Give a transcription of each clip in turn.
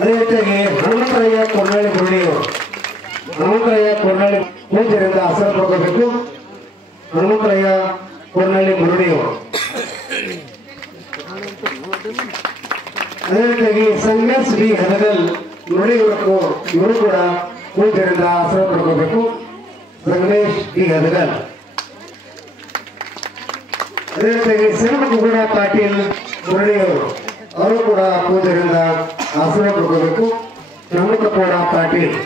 ಅದೇ ರೀತಿಯಾಗಿ ಹನುಮಂತರಾಯ ಕೊರ್ನಳ್ಳಿ ಮುರುಳಿಯವರು ಹನುಮಂತರಾಯ ಕೊರ್ನಳ್ಳಿ ಪೂಜ್ಯರಿಂದ ಆಸನ ಪಡ್ಕೋಬೇಕು. ಹನುಮಂತರಾಯ ಕೊರ್ನಳ್ಳಿ ಮುರುಳಿಯವರು. ಅದೇ ರೀತಿಯಾಗಿ ಸಂಗಮೇಶ್ ಬಿ ಹನಗಲ್ ಮುರುಳಿಯವರು ಇವರು ಕೂಡ ಪೂಜ್ಯರಿಂದ ಆಸನ ಪಡ್ಕೋಬೇಕು. ಸಂಗಮೇಶ್ ಬಿ ಹನಗಲ್. ಅದೇ ರೀತಿಯಾಗಿ ಶ್ರೀಮಂತಗೌಡ ಪಾಟೀಲ್ ಮುರಳಿಯವರು ಅವರು ಕೂಡ ಪೂಜ್ಯರಿಂದ ಆಸನ ಪಡ್ಕೋಬೇಕು. ಶ್ರೀಮಂತಗೌಡ ಪಾಟೀಲ್.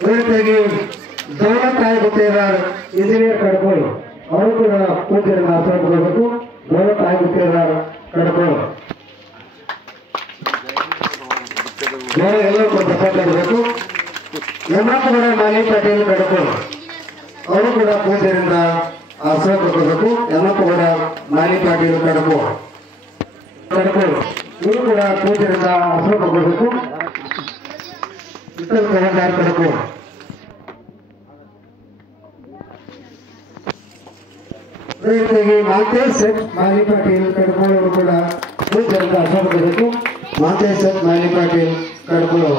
ಅದೇ ರೀತಿಯಾಗಿ ದೌಲತಾಯಿ ಗುತ್ತೇದಾರ್ ಇಂಜಿನಿಯರ್ ಕಡ್ಕೋಳು ಅವರು ಕೂಡ ಪೂಜ್ಯರಿಂದ ಆಸನ ಪಡ್ಕೋಬೇಕು. ದೌಲತಾಯಿ ಗುತ್ತೇದಾರ್ ಕಡ್ಕೋಳು ಎಲ್ಲರೂ ಕೂಡ ತಪ್ಪಬೇಕು. ಯಮನಗೌಡ ಮಾಲಿ ಪಾಟೀಲ್ ಕಡ್ಕೋಳು ಅವರು ಕೂಡ ಪೂಜ್ಯರಿಂದ ಆಸನ ಪಡ್ಕೋಬೇಕು. ಯಮನಗೌಡ ಮಾಲಿ ಪಾಟೀಲ್ ಕಡ್ಕೋಳು ಇವರು ಕೂಡ ಪೂಜ್ಯರಿಂದ ಆಸನ ಪಡ್ಕೋಬೇಕು. ವಿಠಲ್ ಕವಲ್ದಾರ್ ಕಡ್ಕೋಳು. ಅದೇ ರೀತಿಯಾಗಿ ಮಾಂತೇಶ್ ಮಾಲಿ ಪಾಟೀಲ್ ಕಡ್ಕೋಳು ಅವರು ಕೂಡ ಪೂಜ್ಯರಿಂದ ಆಸನ ಪಡ್ಕೋಬೇಕು. ಮಾಂತೇಶ್ ಮಾಲಿ ಪಾಟೀಲ್ ಕಡ್ಕೋಳು.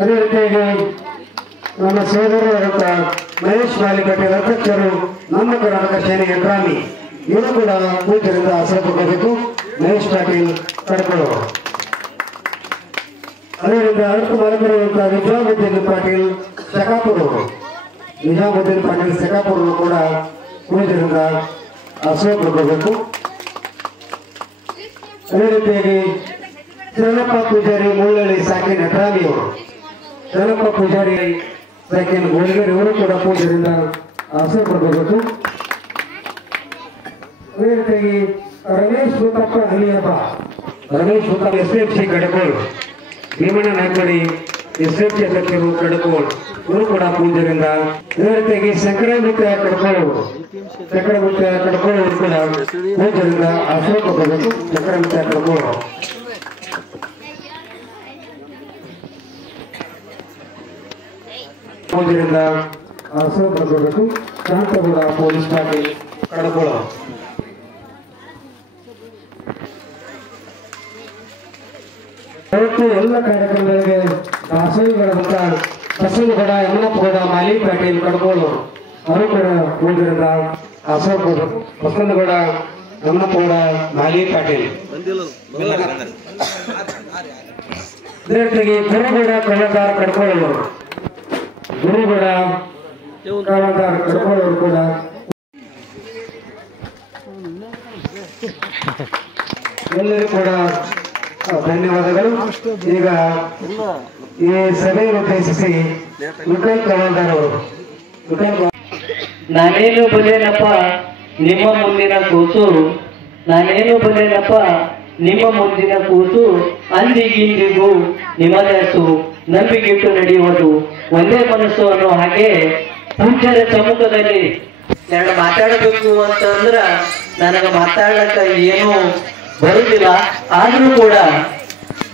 ಅದೇ ರೀತಿಯಾಗಿ ನಮ್ಮ ಸೋದರರಾದಂಥ ಮಹೇಶ್ ಮಾಲಿ ಪಾಟೀಲ್ ಅಧ್ಯಕ್ಷರು ನಮ್ಮ ಕರ್ನಾಟಕ ಸೇನೆ ಯಂತ್ರಾಮಿ ಇವರು ಕೂಡ ಪೂಜ್ಯರಿಂದ ಆಸನ ಪಡ್ಕೋಬೇಕು. ಮಹೇಶ್ ಪಾಟೀಲ್ ಕಡ್ಕೋಳು. ಅದರಿಂದ ಅರ್ಥ ಮಾಲಕರಾದಂಥ ನಿಜಾಮುದ್ದೀನ್ ಪಾಟೀಲ್ ಶಕಾಪುರ್ ಅವರು ನಿಜಾಮುದ್ದೀನ್ ಪಾಟೀಲ್ ಶಕಾಪುರ್ ಅವರು ಕೂಡ ಪೂಜ್ಯರಿಂದ ಆಸನ ಪಡ್ಕೋಬೇಕು. ಅದೇ ರೀತಿಯಾಗಿ ಶರಣಪ್ಪ ಪೂಜಾರಿ ಮುಳ್ಳಳ್ಳಿ ಸಾಕಿನ ಯಂತ್ರಾಮಿ ಅವರು ಶರಣಪ್ಪ ಪೂಜಾರಿ ಸಾಕಿನ ಗೋಳಿಗೇರಿ ಅವರು ಕೂಡ ಪೂಜ್ಯರಿಂದ ಆಸನ ಪಡ್ಕೋಬೇಕು. ಅದೇ ರೀತಿಯಾಗಿ ರಮೇಶ್ ಮುತ್ತಪ್ಪ ಹಲಿಯಪ್ಪ ರಮೇಶ್ ಮುತ್ತಪ್ಪ SFC ಕಡಕೋಳು ಭೀಮಣ್ಣ ನಾಯ್ಕಡಿ SFC ಅಧ್ಯಕ್ಷರು ಕಡಕೋಳು ಇವರು ಕೂಡ ಪೂಜ್ಯರಿಂದ. ಅದೇ ರೀತಿಯಾಗಿ ಶಂಕರಮಿತ್ರ ಕಡ್ಕೋಳು ಕಡ್ಕೋಳು ಅವರು ಕೂಡ ಪೂಜ್ಯರಿಂದ ಆಸನ ಪಡ್ಕೋಬೇಕು. ಶಂಕರಮಿತ್ರ ಕಡ್ಕೋಳು ಪೂಜ್ಯರಿಂದ ಆಸನ ಪಡ್ಕೋಬೇಕು. ಶಾಂತಗೌಡ ಪೊಲೀಸ್ ಠಾಣೆ ಕಡ್ಕೋಳ. ಎಲ್ಲ ಕಾರ್ಯಕ್ರಮಗಳಿಗೆ ದಾಸೋಹಿಗಳಾದಂಥ ಬಸವನಗೌಡ ಯಮನಪ್ಪಗೌಡ ಮಾಲಿ ಪಾಟೀಲ್ ಕಡ್ಕೋಳು ಅವರು ಕೂಡ ಪೂಜ್ಯರಿಂದ ಆಸನ ಪಡ್ಕೋಬೇಕು. ಬಸವನಗೌಡ ಯಮನಪ್ಪಗೌಡ ಮಾಲಿ ಪಾಟೀಲ್. ಅದೇ ರೀತಿಯಾಗಿ ಗುರುಗೌಡ ಕಳ್ಳದಾರ ಕಡ್ಕೋಳವರು ಗುರುಗೌಡ ಕಳ್ಳದಾರ ಕಡ್ಕೋಳವರು ಕೂಡ ಎಲ್ಲರಿಗೂ ಕೂಡ ಧನ್ಯವಾದಗಳು. ಈಗ ಈ ಸಭೆಯನ್ನು ಉದ್ದೇಶಿಸಿ ವಿಠಲ್ ಕವಲ್ದಾರ್ ಅವರು ನಾನೇನು ಬಲ್ಲೇನಪ್ಪ ನಿಮ್ಮ ಮುಂದಿನ ಕೂಸು ನಾನೇನು ಬಲ್ಲೇನಪ್ಪ ನಿಮ್ಮ ಮುಂದಿನ ಕೂಸು ಅಂದಿಗಿಂದಿಗೂ ನಿಮ್ಮದಸು ನಂಬಿಗಿಟ್ಟು ನಡೆಯುವುದು ಒಂದೇ ಮನಸ್ಸು ಅನ್ನೋ ಹಾಗೆ ಪೂಜ್ಯರ ಸಮ್ಮುಖದಲ್ಲಿ ಎರಡು ಮಾತಾಡಬೇಕು ಅಂತಂದ್ರ ನನಗೆ ಮಾತಾಡ್ಲಕ್ಕ ಏನೂ ಬರುವುದಿಲ್ಲ. ಆದ್ರೂ ಕೂಡ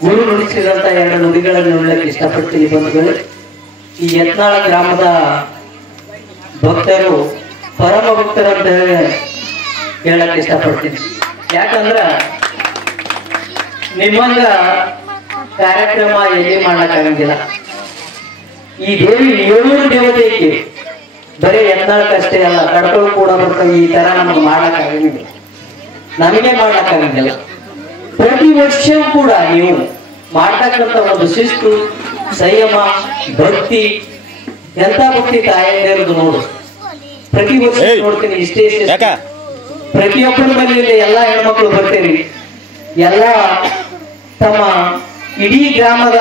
ಗುರು ನುಡಿಸಿದಂತ ಎರಡು ನುಡಿಗಳನ್ನು ನೋಡ್ಲಿಕ್ಕೆ ಇಷ್ಟಪಡ್ತೀನಿ ಬಂಧುಗಳು. ಈ ಯತ್ನಾಳ ಗ್ರಾಮದ ಭಕ್ತರು ಪರಮ ಭಕ್ತರಂತ ಹೇಳಕ್ ಇಷ್ಟಪಡ್ತೀನಿ. ಯಾಕಂದ್ರ ನಿಮ್ಮಂಗ ಕಾರ್ಯಕ್ರಮ ಎಲ್ಲಿ ಮಾಡ್ಲಕ್ಕಾಗಂಗಿಲ್ಲ. ಈ ದೇವಿ 700 ದೇವತೆ ಐತಿ. ಬರೀ ಯತ್ನಾಳಕ್ಕಷ್ಟೇ ಅಲ್ಲ, ಕಡ್ಗಳು ಕೂಡ ಬರ್ತಾವೆ. ಈ ತರ ನಮಗೆ ಮಾಡ್ಲಕ್ಕಾಗಂಗಿಲ್ಲ, ನಮಗೆ ಮಾಡ್ಲಕ್ಕಾಗಂಗಿಲ್ಲ. ಪ್ರತಿ ವರ್ಷವೂ ಕೂಡ ನೀವು ಮಾಡ್ತಕ್ಕಂಥ ಒಂದು ಶಿಸ್ತು, ಸಂಯಮ, ಭಕ್ತಿ, ಎಂತ ಭಕ್ತಿ ತಾಯಿರೋದು ನೋಡು. ಪ್ರತಿ ವರ್ಷ ನೋಡ್ತೀನಿ ಇಷ್ಟೇ ಪ್ರತಿಯೊಬ್ಬರ ಮನೆಯಲ್ಲಿ ಎಲ್ಲಾ ಹೆಣ್ಮಕ್ಳು ಬರ್ತೀರಿ. ಎಲ್ಲ ತಮ್ಮ ಇಡೀ ಗ್ರಾಮದ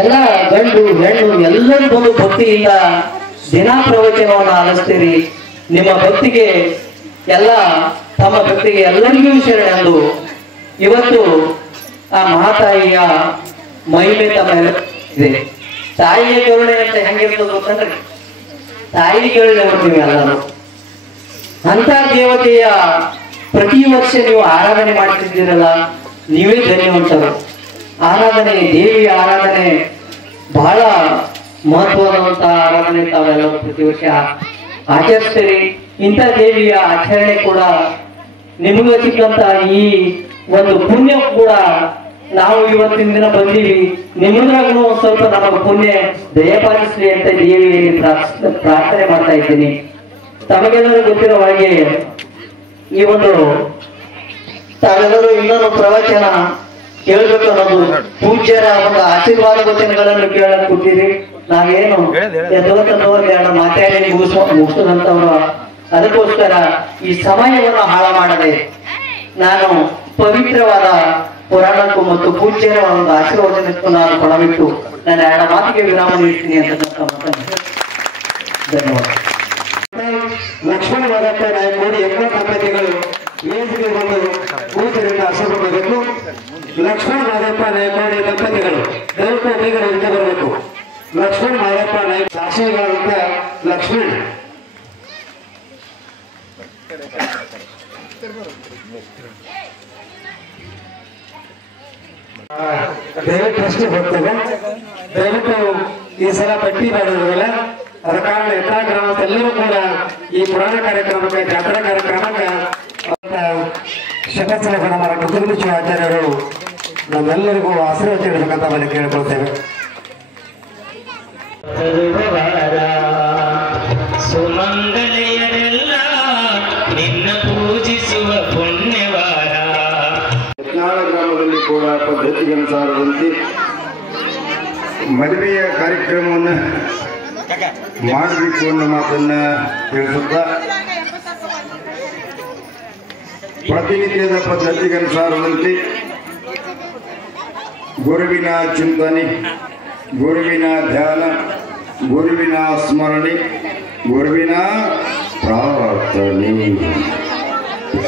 ಎಲ್ಲ ಗಂಡು ಹೆಣ್ಣು ಎಲ್ಲರೂ ಬಂದು ಭಕ್ತಿಯಿಂದ ದಿನಾ ಪ್ರವಚನವನ್ನು ಆಲಿಸ್ತೀರಿ. ನಿಮ್ಮ ಭಕ್ತಿಗೆ ಎಲ್ಲ ತಮ್ಮ ಭಕ್ತಿಗೆ ಎಲ್ಲರಿಗೂ ಶರಣೆ ಎಂದು ಇವತ್ತು ಆ ಮಹಾತಾಯಿಯ ಮಹಿಮೆ ತಮ್ಮ ಇದೆ. ತಾಯಿಯ ಕರುಣೆ ಅಂತ ಹೆಂಗಿರ್ತದೆ ಗೊತ್ತಂದ್ರೆ ತಾಯಿ ಕರುಣೆ ಬರ್ತೀವಿ ಎಲ್ಲರೂ. ಅಂತ ದೇವತೆಯ ಪ್ರತಿ ವರ್ಷ ನೀವು ಆರಾಧನೆ ಮಾಡ್ತಿದ್ದೀರಲ್ಲ, ನೀವೇ ಧನ್ಯವಂತರು. ಆರಾಧನೆ, ದೇವಿಯ ಆರಾಧನೆ ಬಹಳ ಮಹತ್ವದಂತ ಆರಾಧನೆ ತಾವೆಲ್ಲ ಪ್ರತಿ ವರ್ಷ ಆಚರಿಸ್ತೀರಿ. ಇಂಥ ದೇವಿಯ ಆಚರಣೆ ಕೂಡ ನಿಮಗೂ ಸಿಕ್ಕಂತ ಈ ಒಂದು ಪುಣ್ಯ ಕೂಡ ನಾವು ಇವತ್ತಿನ ದಿನ ಬಂದೀವಿ. ನಿಮ್ಮದ್ರಾಗೂ ಸ್ವಲ್ಪ ನಮಗೆ ಪುಣ್ಯ ದಯಪಾಲಿಸಲಿ ಅಂತ ದೇವಿಯಲ್ಲಿ ಪ್ರಾರ್ಥನೆ ಮಾಡ್ತಾ ಇದ್ದೀನಿ. ತಮಗೆಲ್ಲರೂ ಗೊತ್ತಿರೋ ಹಾಗೆ ಈ ಒಂದು ತಾವೆಲ್ಲರೂ ಇನ್ನೊಂದು ಪ್ರವಚನ ಕೇಳಬೇಕು ಅನ್ನೋದು ಪೂಜ್ಯರ ಒಂದು ಆಶೀರ್ವಾದ ವಚನಗಳನ್ನು ಕೇಳಕ್ ಕೊಟ್ಟಿರಿ. ನಾವೇನು ಮಾತಾಡಿ ಮುಗಿಸದಂತವ್ರು. ಅದಕ್ಕೋಸ್ಕರ ಈ ಸಮಯವನ್ನು ಹಾಳ ಮಾಡದೆ ನಾನು ಪವಿತ್ರವಾದ ಪುರಾಣಕ್ಕೂ ಮತ್ತು ಪೂಜ್ಯರ ಒಂದು ಆಶೀರ್ವಚನಕ್ಕೂ ನಾನು ಕೊಡಬಿಟ್ಟು ನಾನು ಎರಡು ಮಾತಿಗೆ ವಿರಾಮ ನೀಡ್ತೀನಿ ಅಂತ ಧನ್ಯವಾದ. ಲಕ್ಷ್ಮಣ ಮಾದಪ್ಪ ನಾಯಕರು ಎಲ್ಲ ದಂಪತಿಗಳು ವೇದಿಕೆ ಬಂದು ಪೂಜೆಯಿಂದ ಆಶೀರ್ವಾದಬೇಕು. ಲಕ್ಷ್ಮಣ ಮಾದಪ್ಪ ನಾಯಕವಾಡಿ ದಂಪತಿಗಳು ದಯವಿಟ್ಟು ಬೇಗ ನಿಂತು ಬರಬೇಕು. ಲಕ್ಷ್ಮಣ ಮಾದಪ್ಪ ನಾಯಕ ಸಾಕ್ಷಿಗಳಂತ ಲಕ್ಷ್ಮಣ್ ದಯವಿಟ್ಟು ಅಷ್ಟೇ ಹೋಗ್ತೇವೆ. ದಯವಿಟ್ಟು ಈ ಸಲ ಪಟ್ಟಿ ಮಾಡಿದ್ರಲ್ಲ ಅದ ಕಾರಣ ಎಲ್ಲ ಗ್ರಾಮದೆಲ್ಲರೂ ಕೂಡ ಈ ಪುರಾಣ ಕಾರ್ಯಕ್ರಮಕ್ಕೆ ಜಾತ್ರಾ ಕಾರ್ಯಕ್ರಮಕ್ಕೆ ಶತಸಲ ಮರ ಕುದುರ್ಮಿಚ್ಚು ಆಚಾರ್ಯರು ನಮ್ಮೆಲ್ಲರಿಗೂ ಆಶೀರ್ವಾದ ನೀಡಬೇಕಂತ ಮನೆ ಕೇಳ್ಕೊಳ್ತೇವೆ. ಸುಮಂಗಲೆಯರೆಲ್ಲ ನಿನ್ನ ಪೂಜಿಸುವ ಪುಣ್ಯವಾರ. ಯತ್ನಾಳ ಗ್ರಾಮದಲ್ಲಿ ಕೂಡ ಪದ್ಧತಿಗನುಸಾರದಂತೆ ಮದುವೆಯ ಕಾರ್ಯಕ್ರಮವನ್ನು ಮಾಡಬೇಕು ಅನ್ನೋ ಮಾತನ್ನ ತಿಳಿಸುತ್ತಾ ಪ್ರತಿನಿತ್ಯದ ಪದ್ಧತಿಗನುಸಾರದಂತೆ ಗುರುವಿನ ಚಿಂತನೆ, ಗುರುವಿನ ಧ್ಯಾನ, ಗುರುವಿನ ಸ್ಮರಣೆ, ಗುರುವಿನ ಪ್ರಾರ್ಥನೆ,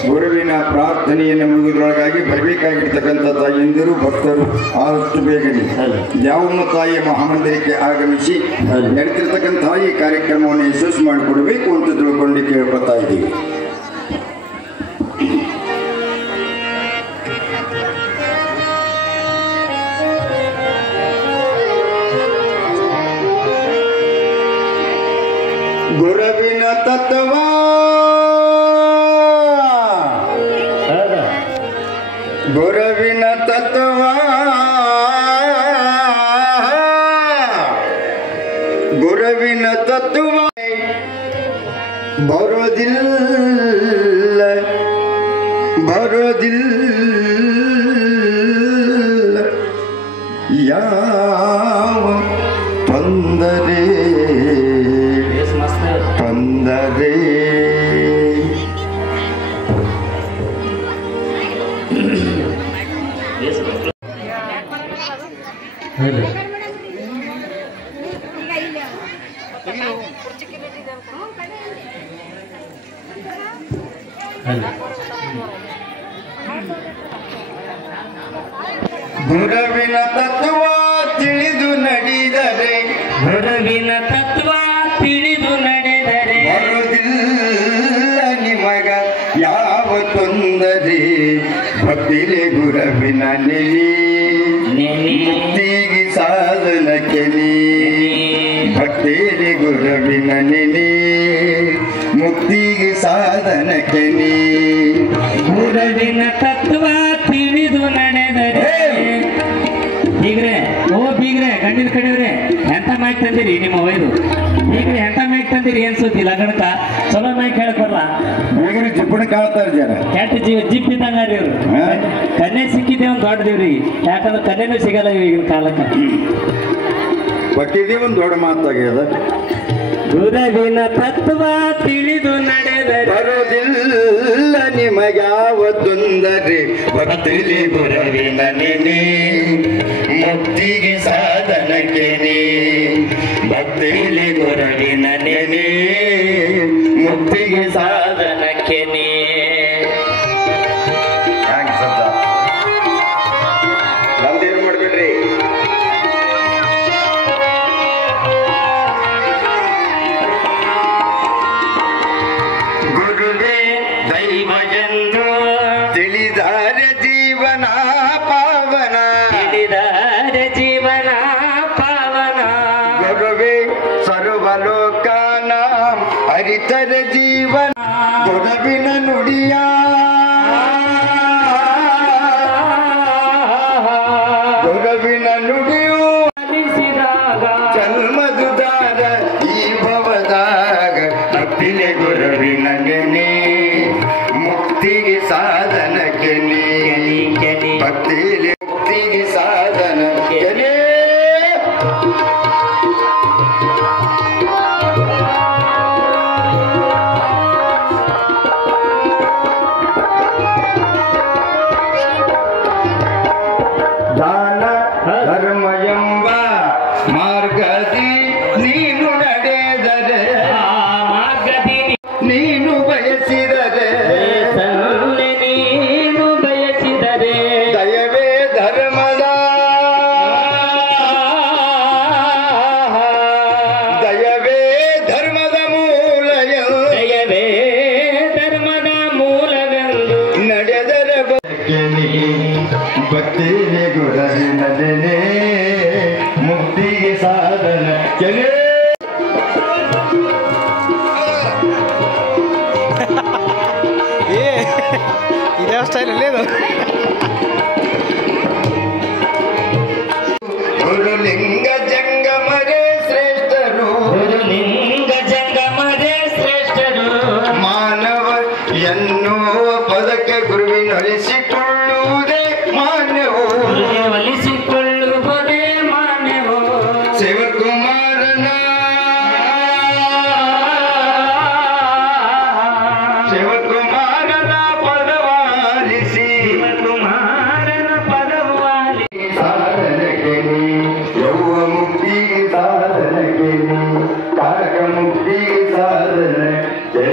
ಗುರುವಿನ ಪ್ರಾರ್ಥನೆಯನ್ನು ಮುಗಿದ್ರೊಳಗಾಗಿ ಬರಬೇಕಾಗಿರ್ತಕ್ಕಂಥ ತಾಯಿಯಂದಿರು ಭಕ್ತರು ಆದಷ್ಟು ಬೇಗನೆ ದ್ಯಾವಮ್ಮ ತಾಯಿಯ ಮಹಾಮಂದಿರಕ್ಕೆ ಆಗಮಿಸಿ ನಡೀತಿರ್ತಕ್ಕಂಥ ಈ ಕಾರ್ಯಕ್ರಮವನ್ನು ಯಶಸ್ಸು ಮಾಡಿಕೊಡಬೇಕು ಅಂತ ತಿಳ್ಕೊಂಡು ಕೇಳ್ಕೊತಾ ಇದ್ದೀವಿ. ಗುರುವಿನ ತತ್ವ ಗುರುವಿನ ತತ್ವ ಗುರುವಿನ ತತ್ವ ಬರೋದಿಲ್ಲ ಬರೋದಿಲ್ಲ ಯಾವ ತೊಂದರೆ ತೊಂದರೆ ಗುರುವಿನ ತತ್ವ ತಿಳಿದು ನಡೆದರೆ ಗುರುವಿನ ತತ್ವ ತಿಳಿದು ನಡೆದರೆ ಬರುವುದಿಲ್ಲ ನಿಮಗ ಯಾವ ತೊಂದರೆ. ಭಕ್ತಿಲೆ ಗುರುವಿನ ನೆಲೆ ಮುಕ್ತಿಗೆ ಸಾಧನಕ್ಕೆ ನೀ. ಭಕ್ತಿಲೆ ಗುರುವಿನ ನೆಲೆ ಮುಕ್ತಿಗೆ ಸಾಧನಕ್ಕೆ ನೀ. ಗುರುವಿನ ತತ್ವ ತಿಳಿದು ನಡೆದರೆ. ಬೀಗ್ರೆ ಓ ಬೀಗ್ರೆ ಗಂಡಿನ ಕಡೆಯವ್ರೆ ಎಂತ ಮೈಕ್ ತಂದಿರಿ ನಿಮ್ಮ ಒಯ್ದು ಬೀಗ್ರೆ ಎಂತ ಮೈಕ್ ತಂದಿರಿ ಏನ್ ಸುದ್ದಿ ಲಗ್ನಕ್ಕ ಚಲೋ ಮೈಕ್ ಹೇಳ್ಕೊಡ್ಲ ಬೇಗನೆ ಜಿಪ್ಪಣ ಕಾಳ್ತಾರೆ ಜನ ಕೆಟ್ಟ ಜಿಪ್ ಇದ್ದಂಗಾರಿ ಇವ್ರು. ಕನ್ಯೆ ಸಿಕ್ಕಿದ್ದೆ ಒಂದು ದೊಡ್ಡ ದೇವ್ರಿ, ಯಾಕಂದ್ರೆ ಕನ್ಯೆನೂ ಸಿಗಲ್ಲ ಈಗಿನ ಕಾಲಕ್ಕೆ. ಬಟ್ಟಿದೆ ಒಂದು ದೊಡ್ಡ ಮಾತಾಗ್ಯದ. ಗುರುವಿನ ತತ್ವ ತಿಳಿದು ನಡೆದರೆ ಬರೋದಿಲ್ಲ ನಿಮಗ್ಯಾವ ತೊಂದರೆ. ಭಕ್ತಿಲಿ ಗುರುವಿನ ನೆನೆ ಮುಕ್ತಿಗೆ ಸಾಧನಕ್ಕೆ ನೀ. ಭಕ್ತಿಲಿ ಗುರುವಿನ ನೆನೆ ಮುಕ್ತಿಗೆ ಸಾಧನಕ್ಕೆ ನೀ. ಹ್ಯಾಂಗ ಸದ್ದ ನಂದೇನು ಮಾಡ್ಬಿಡ್ರಿ. ಗುರುವೇ ದೈವಜನ್ನು ತಿಳಿದಾರೆ ಜೀವನ ಪಾವನ. ತಿಳಿದಾರೆ ಜೀವನ ಪಾವನ. ಗುರುವೇ ಸರ್ವಲೋಕನ ಅರಿತರೆ ಜೀವನ ಗೊರವಿನ ನುಡಿಯ ಗೊರವಿನ ನುಡಿಯು ಜನ್ಮದುದಾರ ಈ ಭವದಾಗ ಅಪ್ಪಿಲೆ ಗೊರವಿನ ನೆನೆ ಮುಕ್ತಿಗೆ ಸಾಧನ ಕೆನೆ ಭಕ್ತಿಲೆ ಮುಕ್ತಿಗೆ ಸಾಧನ ಕೆನೆ ದಾನ ಧರ್ಮ ಎಂಬ ಮಾರ್ಗದಿ ನೀನು ನಡೆದರೆ ಮಾರ್ಗದಿ ನೀನು ಬಯಸಿದರೆ ನೀನು ಬಯಸಿದರೆ ದಯವೇ ಧರ್ಮದ ದಯವೇ ಧರ್ಮದ ಮೂಲ ದಯವೇ ಧರ್ಮದ ಮೂಲವೆಂದು ನಡೆದರೆ ಭಕ್ತಿಗೆ ಗುರವಿನ ನೆನೆ ಮುಕ್ತಿಗೆ ಸಾಧನ ಕೆನೆ ಇದೇ ಸ್ಟೈಲ್ ಅಲ್ಲೇದು ಗುರುಲಿಂಗ ಜಂಗಮರೇ ಶ್ರೇಷ್ಠರು ಲಿಂಗ ಜಂಗಮರೇ ಶ್ರೇಷ್ಠರು ಮಾನವ ಎನ್ನುವ ಪದಕ್ಕೆ ಗುರುವಿನೊಲಿಸಿಕೊಳ್ಳುವುದೇ ಮಾನ್ಯವು ಒಲಿಸಿಕೊಳ್ಳುವುದೇ ಮಾನ್ಯವು ಶಿವಕುಮಾರನ ಪದವಾಲಿಸಿ ಕುಮಾರನ ಪದವಾಲಿ ಸಾಧನಕ್ಕೆ ಯೌವ ಮುಕ್ತಿಗೆ ಸಾಧನಕ್ಕೆ ಕಾರಕ ಮುಕ್ತಿಗೆ ಸಾಧನಕ್ಕೆ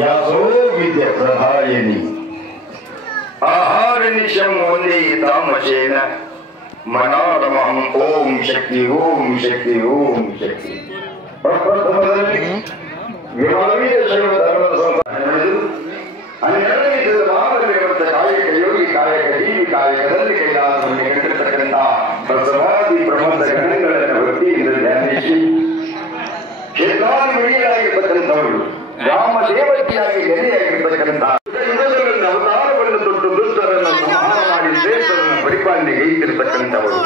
ಯಾಸೋ ವಿದ್ಯ ಪ್ರಧಾಯನಿ ಆಹಾರ ನಿಶಂ ಒಂದೇ ತಾಮಶೇನ ಮನಾರಮಹಂ ಓಂ ಶಕ್ತಿ ಓಂ ಶಕ್ತಿ ಓಂ ಶಕ್ತಿ ಪ್ರಪ್ರಥಮದಲ್ಲಿ ವಿಭಾಗೀಯ ಶೈವ ಧರ್ಮದ ಸಂಸ್ಥಾನಗಳು ಹನ್ನೆರಡನೇ ಶತಮಾನದಲ್ಲಿರುವಂತಹ ಕಾಯಕ ಯೋಗಿ ಕಾಯಕ ಜೀವಿ ಕಾಯಕದಲ್ಲಿ ಕೈಲಾಸವನ್ನು ಕಂಡಿರ್ತಕ್ಕಂತಹ ಬಸವಾದಿ ಪ್ರಬಂಧ ಗಣಗಳನ್ನು ಭಕ್ತಿಯಿಂದ ಧ್ಯಾನಿಸಿ ಕ್ಷೇತ್ರಾಧಿಪತಿಗಳಾಗಿರ್ತಕ್ಕಂಥವರು ರಾಮ ದೇವತೆಯಾಗಿ ನೆಲೆಯಾಗಿರ್ತಕ್ಕಂತಹ ಯುಗದಲ್ಲಿ ಅವತಾರವನ್ನು ತೊಟ್ಟು ದುಷ್ಟರನ್ನು ಸಂಹಾರ ಮಾಡಿ ಶ್ರೇಷ್ಠರನ್ನು ಪರಿಪಾಲನೆ ಗೈತಿರ್ತಕ್ಕಂಥವರು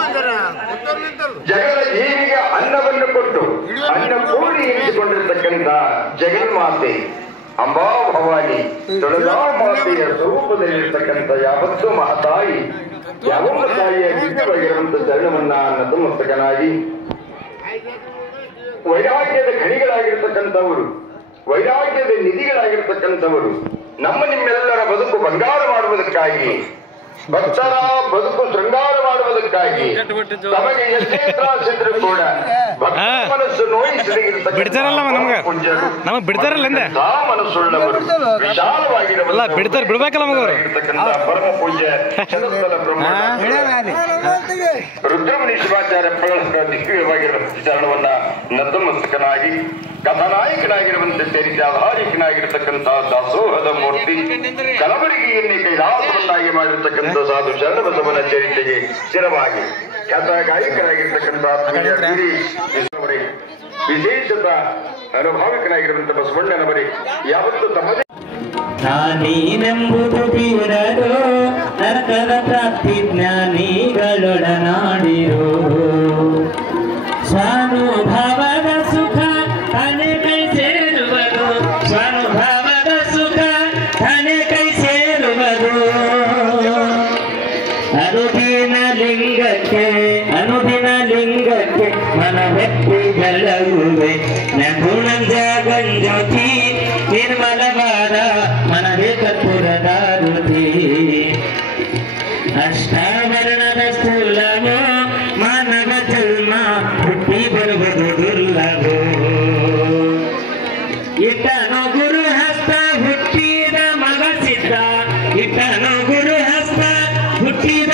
ಜಗದ ಜೀವಿಗೆ ಅನ್ನವನ್ನು ಕೊಟ್ಟು ಅನ್ನ ಕೂಡಿ ಎನಿಸಿಕೊಂಡಿರ್ತಕ್ಕಂಥ ಜಗನ್ಮಾತೆ ಅಂಬಾ ಭವಾನಿ ತೊಡಗಾ ಮಾತೆಯ ಸ್ವರೂಪದಲ್ಲಿರ್ತಕ್ಕಂಥ ಯಾವತ್ತೂ ಮಹತಾಯಿ ಯಾವ ತಾಯಿಯ ದಿವ್ಯವಾಗಿರುವಂತ ಚರಣವನ್ನ ನತಮಸ್ತಕನಾಗಿ ವೈರಾಗ್ಯದ ಗಣಿಗಳಾಗಿರ್ತಕ್ಕಂಥವರು ವೈರಾಗ್ಯದ ನಿಧಿಗಳಾಗಿರ್ತಕ್ಕಂಥವರು ನಮ್ಮ ನಿಮ್ಮೆಲ್ಲರ ಬದುಕು ಬಂಗಾರ ಮಾಡುವುದಕ್ಕಾಗಿ ಭಕ್ತರ ಬದುಕು ಶೃಂಗಾರ ಮಾಡುವುದಕ್ಕಾಗಿ ತಮಗೆ ಎಷ್ಟೇ ತ್ರಾಸಿದ್ರು ಕೂಡ ಮನಸ್ಸು ಬಿಡ್ತಾರಲ್ಲ ನಮ್ಗೆ ನಮಗ್ ಬಿಡ್ತಾರಲ್ಲ ಅಂದೆ ಮನಸ್ಸುಳ್ಳವರು ವಿಶಾಲವಾಗಿರಲ್ಲ ಬಿಡ್ತಾರೆ ಬಿಡ್ಬೇಕಲ್ಲ ಮಗವರು ಪರಮ ಪೂಜ್ಯ ರುದ್ರಮುನಿ ಶಿವಾಚಾರ್ಯ ದಿವ್ಯವಾಗಿರುವ ಚರಣವನ್ನ ನತಮಸ್ತಕನಾಗಿ ಕಥಾನಾಯಕನಾಗಿರುವಂತೆ ಸೇರಿದ ಆಧಾರಿಕನಾಗಿರತಕ್ಕಂತಹ ದಾಸೋಹದ ಮೂರ್ತಿ ಕಲಬುರಗಿಯನ್ನೇ ಕೈಲಾಸವನ್ನಾಗಿ ಮಾಡಿರ್ತಕ್ಕಂಥ ಸಾಧು ಶರಣಬಸವನ ಚರಿತೆಗೆ ಸ್ಥಿರವಾಗಿ ಖ್ಯಾತ ಗಾಯಕರಾಗಿರ್ತಕ್ಕಂತಹ ವಿಶೇಷತ ಅನುಭಾವಿಕನಾಗಿರುವಂತಹ ಬಸವಣ್ಣನವರೇ ಯಾವತ್ತು ತಮ್ಮದೇ ನಾನೀನೆಂಬುದು ಬೀರರು ನರಕದ ಪ್ರಾಪ್ತಿ ಜ್ಞಾನಿಗಳೊಡನಾಡಿರು ಸ್ವಾನುಭಾವದ ಸುಖ ತನೆ ಕೈ ಸೇರುವುದು ಸ್ವಾನುಭಾವದ ಸುಖ ತನೆ ಕೈ ಸೇರುವುದು ಅನುದಿನ ಲಿಂಗಕ್ಕೆ ಮನವೆತ್ತಿ ಬೆಳಗುವೆ ನಗುಣಂಜ ಗಂಜೋತಿ ನಿರ್ಮಲವಾದ ಮನವೇ ಕರ್ಪೂರದ ರುಚಿ ಅಷ್ಟಾವರಣದ ಸ್ಥೂಲವೋ ಮಾನವ ಜನ್ಮ ಹುಟ್ಟಿ ಬರುವುದು ದುರ್ಲಭೋ ಇಟ್ಟನು ಗುರು ಹಸ್ತ ಹುಟ್ಟಿದ ಮಗ ಸಿದ್ಧ ಇಟ್ಟನು ಗುರು ಹಸ್ತ ಹುಟ್ಟಿದ